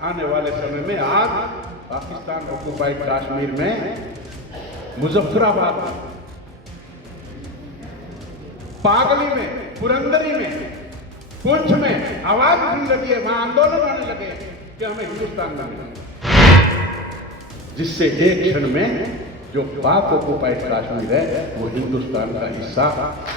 आने वाले समय में आज पाकिस्तान ऑक्युपाइड कश्मीर में मुजफ्फराबाद में, पागली में, पुरंदरी में, पुंछ में आवाज उठने लगी है, वहां आंदोलन होने लगे कि हमें हिंदुस्तान में मिला, जिससे एक क्षण में जो पाक ऑक्युपाइड कश्मीर है वो हिंदुस्तान का हिस्सा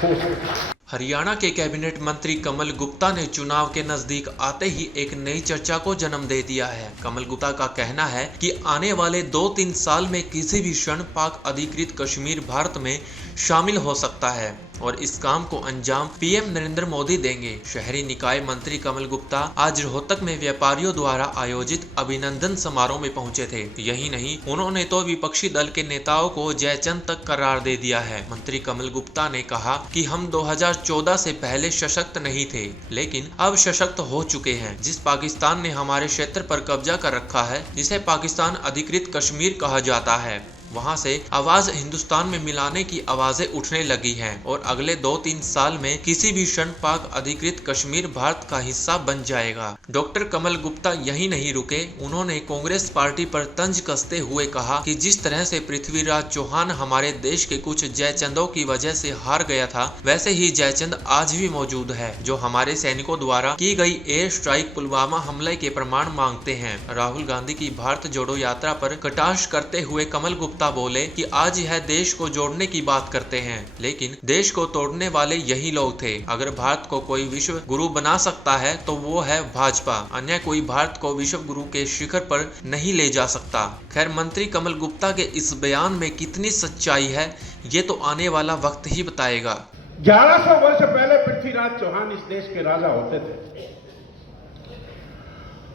हो सकता है। हरियाणा के कैबिनेट मंत्री कमल गुप्ता ने चुनाव के नजदीक आते ही एक नई चर्चा को जन्म दे दिया है। कमल गुप्ता का कहना है कि आने वाले 2-3 साल में किसी भी क्षण पाक अधिकृत कश्मीर भारत में शामिल हो सकता है और इस काम को अंजाम पीएम नरेंद्र मोदी देंगे। शहरी निकाय मंत्री कमल गुप्ता आज रोहतक में व्यापारियों द्वारा आयोजित अभिनंदन समारोह में पहुंचे थे। यही नहीं, उन्होंने तो विपक्षी दल के नेताओं को जयचंद तक करार दे दिया है। मंत्री कमल गुप्ता ने कहा कि हम 2014 से पहले सशक्त नहीं थे, लेकिन अब सशक्त हो चुके हैं। जिस पाकिस्तान ने हमारे क्षेत्र पर कब्जा कर रखा है, जिसे पाकिस्तान अधिकृत कश्मीर कहा जाता है, वहां से आवाज हिंदुस्तान में मिलाने की आवाजें उठने लगी हैं और अगले 2-3 साल में किसी भी क्षण पाक अधिकृत कश्मीर भारत का हिस्सा बन जाएगा। डॉक्टर कमल गुप्ता यही नहीं रुके, उन्होंने कांग्रेस पार्टी पर तंज कसते हुए कहा कि जिस तरह से पृथ्वीराज चौहान हमारे देश के कुछ जयचंदों की वजह से हार गया था, वैसे ही जयचंद आज भी मौजूद है जो हमारे सैनिकों द्वारा की गई एयर स्ट्राइक पुलवामा हमले के प्रमाण मांगते हैं। राहुल गांधी की भारत जोड़ो यात्रा पर कटाक्ष करते हुए कमल गुप्ता बोले कि आज यह देश को जोड़ने की बात करते हैं, लेकिन देश को तोड़ने वाले यही लोग थे। अगर भारत को कोई विश्व गुरु बना सकता है तो वो है भाजपा, अन्य कोई भारत को विश्व गुरु के शिखर पर नहीं ले जा सकता। खैर, मंत्री कमल गुप्ता के इस बयान में कितनी सच्चाई है ये तो आने वाला वक्त ही बताएगा। 1100 वर्ष पहले पृथ्वीराज चौहान इस देश के राजा होते थे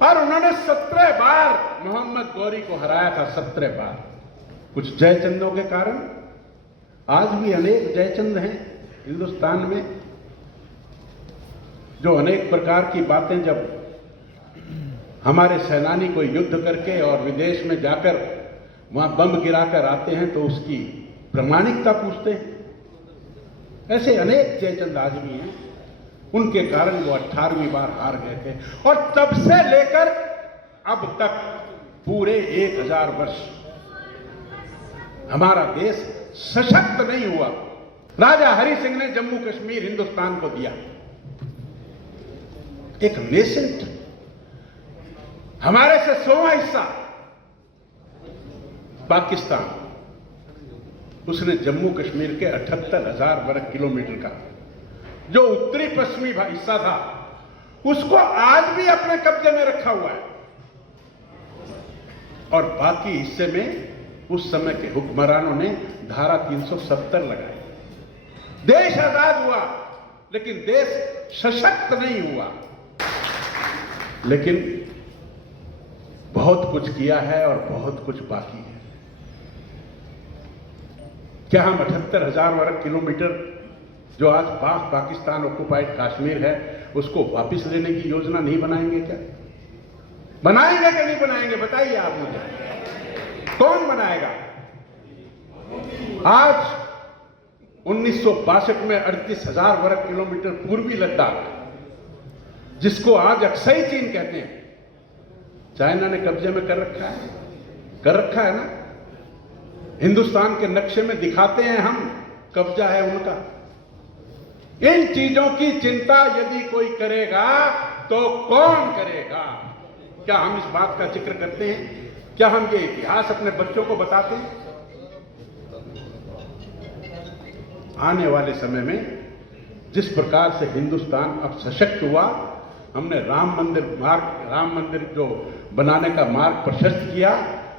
और उन्होंने 17 बार मोहम्मद गौरी को हराया था। 17 बार। कुछ जयचंदों के कारण आज भी अनेक जयचंद हैं हिंदुस्तान में, जो अनेक प्रकार की बातें जब हमारे सेनानी को युद्ध करके और विदेश में जाकर वहां बम गिराकर आते हैं तो उसकी प्रामाणिकता पूछते हैं। ऐसे अनेक जयचंद आज भी हैं, उनके कारण वो 18वीं बार हार गए थे और तब से लेकर अब तक पूरे 1000 वर्ष हमारा देश सशक्त नहीं हुआ। राजा हरि सिंह ने जम्मू कश्मीर हिंदुस्तान को दिया, एक नेसेंट, हमारे से 100वां हिस्सा पाकिस्तान, उसने जम्मू कश्मीर के 78,000 वर्ग किलोमीटर का जो उत्तरी पश्चिमी हिस्सा था उसको आज भी अपने कब्जे में रखा हुआ है और बाकी हिस्से में उस समय के हुक्मरानों ने धारा 370 लगाई। देश आजाद हुआ लेकिन देश सशक्त नहीं हुआ। लेकिन बहुत कुछ किया है और बहुत कुछ बाकी है। क्या हम 78,000 वर्ग किलोमीटर जो आज पाकिस्तान ऑक्युपाइड कश्मीर है उसको वापस लेने की योजना नहीं बनाएंगे? क्या बनाएंगे कि नहीं बनाएंगे? बताइए आप मुझे, कौन बनाएगा? आज 1962 में 38,000 वर्ग किलोमीटर पूर्वी लद्दाख, जिसको आज अक्साई चीन कहते हैं, चाइना ने कब्जे में कर रखा है ना। हिंदुस्तान के नक्शे में दिखाते हैं हम, कब्जा है उनका। इन चीजों की चिंता यदि कोई करेगा तो कौन करेगा? क्या हम इस बात का जिक्र करते हैं? क्या हम ये इतिहास अपने बच्चों को बताते हैं? आने वाले समय में जिस प्रकार से हिंदुस्तान अब सशक्त हुआ, हमने राम मंदिर जो बनाने का मार्ग प्रशस्त किया,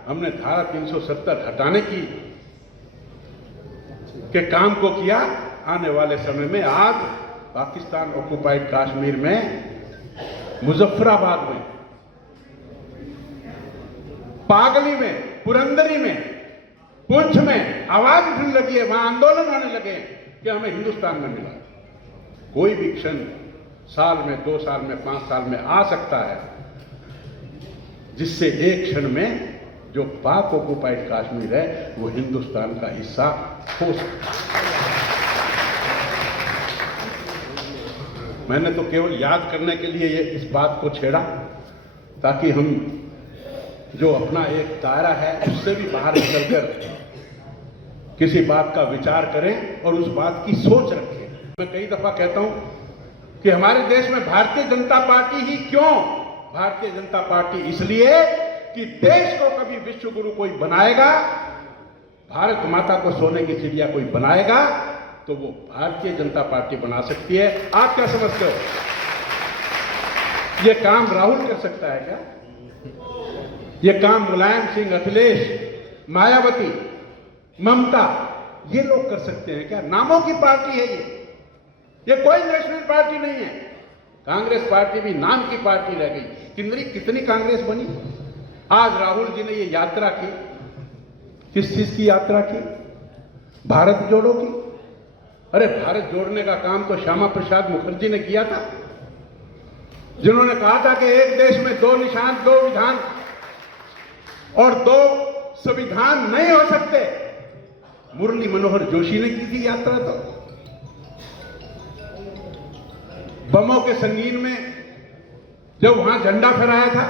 हमने धारा 370 हटाने के काम को किया। आने वाले समय में आज पाकिस्तान ऑक्युपाइड कश्मीर में मुजफ्फराबाद में, पागली में, पुरंदरी में, पुंछ में आवाज उठने लगी है, वहां आंदोलन होने लगे कि हमें हिंदुस्तान में मिला। कोई भी क्षण साल में, 2 साल में, 5 साल में आ सकता है, जिससे एक क्षण में जो पाक ऑक्युपाइड कश्मीर है वो हिंदुस्तान का हिस्सा हो सकता है। मैंने तो केवल याद करने के लिए इस बात को छेड़ा। ताकि हम जो अपना एक दायरा है उससे भी बाहर निकलकर किसी बात का विचार करें और उस बात की सोच रखें। मैं कई दफा कहता हूं कि हमारे देश में भारतीय जनता पार्टी ही क्यों? भारतीय जनता पार्टी इसलिए कि देश को कभी विश्व गुरु कोई बनाएगा, भारत माता को सोने की चिड़िया कोई बनाएगा तो वो भारतीय जनता पार्टी बना सकती है। आप क्या समझते हो? ये काम राहुल कर सकता है क्या? ये काम मुलायम सिंह, अखिलेश, मायावती, ममता, ये लोग कर सकते हैं क्या? नामों की पार्टी है ये कोई नेशनल पार्टी नहीं है। कांग्रेस पार्टी भी नाम की पार्टी रह गई। कितनी कांग्रेस बनी? आज राहुल जी ने ये यात्रा की, किस चीज की यात्रा की? भारत जोड़ो की। अरे भारत जोड़ने का काम तो श्यामा प्रसाद मुखर्जी ने किया था, जिन्होंने कहा था कि एक देश में दो निशान, दो विधान और दो संविधान नहीं हो सकते। मुरली मनोहर जोशी ने की थी यात्रा। तो बमों के संगीन में जब वहां झंडा फहराया था।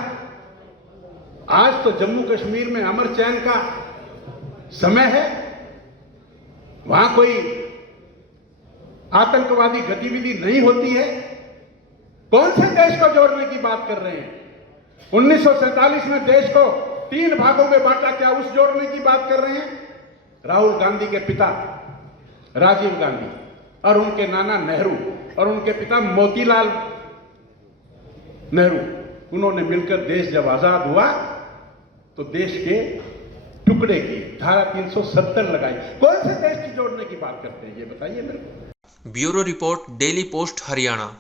आज तो जम्मू कश्मीर में अमर चैन का समय है, वहां कोई आतंकवादी गतिविधि नहीं होती है। कौन से देश को जोड़ने की बात कर रहे हैं? 1947 में देश को 3 भागों में बांटा, क्या उस जोड़ने की बात कर रहे हैं? राहुल गांधी के पिता राजीव गांधी और उनके नाना नेहरू और उनके पिता मोतीलाल नेहरू, उन्होंने मिलकर देश जब आजाद हुआ तो देश के टुकड़े की धारा 370 लगाई। कौन से देश की जोड़ने की बात करते हैं ये बताइए मेरे को। Bureau report, daily post, Haryana.